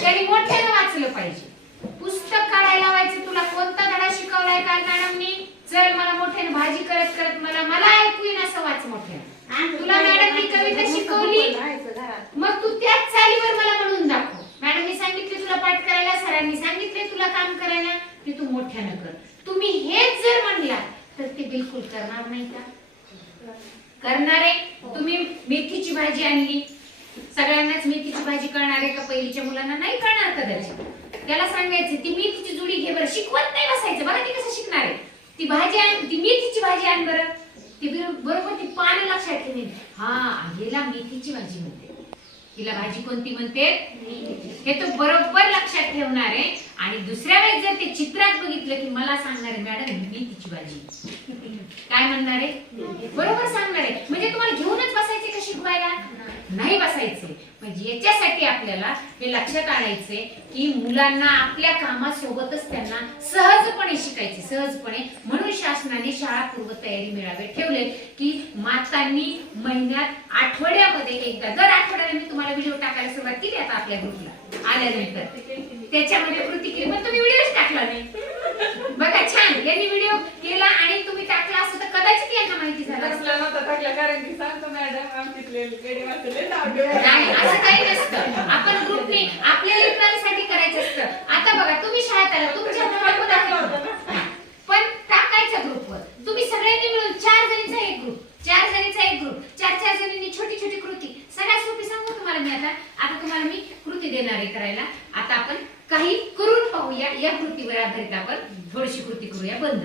त्यांनी मोठ्यानं वाचलं पाहिजे. पुस्तक काढायला लावायचं, तुला कोणता धडा शिकवलाय काल मॅडमनी, चल मला मोठ्यानं भाजी करत करत मला ऐकू येईन असं वाच मोठ्यानं. तुला मॅडमनी कविता शिकवली, मग तू त्याच चालीवर मला म्हणून दाखव. मॅडमनी सांगितले तुला पाठ करायला, सरांनी सांगितले तुला काम करायला, ते तू मोठ्यानं कर. तुम्ही हेच जर म्हणला तर ते बिलकुल करणार नाही का? करणार आहे. तुम्ही मेथीची भाजी आणली, सगळ्यांनाच मेथीची भाजी करणार आहे का? पहिलीच्या मुलांना नाही करणार कदाचित. त्याला सांगायचं ती मेथीची जुडी घे बरं, शिकवत नाही बसायचं. बघा ती कसं शिकणार आहे. ती भाजी आण, ती मेथीची भाजी आण बरं, ती बरोबर ती पानं लक्षात ठेवेल. हा हिला मेथीची भाजी म्हणते, हिला भाजी कोणती म्हणते हे तो बरोबर लक्षात ठेवणार आहे. आणि दुसऱ्या वेळेस जर ते चित्रात बघितलं की मला सांगणार आहे मॅडम मेथीची भाजी, काय म्हणणार आहे? बरोबर सांगणार आहे. म्हणजे तुम्हाला घेऊनच बसायचे का शिकवायला? नाही बसायचे. म्हणजे याच्यासाठी आपल्याला हे लक्षात आणायचे की मुलांना आपल्या कामासोबतच त्यांना सहजपणे शिकायचे, सहजपणे. म्हणून शासनाने शाळा पूर्व तयारी मेळावे ठेवले की मातांनी महिन्यात आठवड्यामध्ये एकदा, दर आठवड्याला मी तुम्हाला व्हिडिओ टाकायला सुरुवात केली आता आपल्या ग्रुपला आल्यानंतर. त्याच्यामध्ये कृती केली, पण तुम्ही व्हिडिओच टाकला नाही. बघा छान, यांनी व्हिडिओ केला आणि तुम्ही टाकला असं तर कदाचित यांना माहिती झालं कारण की सांगतो मॅडम आमच्यातले कडे वाचले नाही, असं काही नसतं. आपण ग्रुपने आपल्या लेकरांसाठी करायचं असतं. आता बघा तुम्ही शाळेत आला, तुमच्या पण टाकायचा ग्रुपवर. तुम्ही सगळ्यांनी मिळून 4 जणींचा एक ग्रुप, 4 जणींचा एक ग्रुप, 4 जणींनी छोटी छोटी कृती. सगळ्यात सोपी सांगू तुम्हाला मी आता तुम्हाला मी कृती देणार आहे करायला. आता आपण काही करून पाहूया. या कृतीवर आधारित आपण थोडीशी कृती करूया. बंद.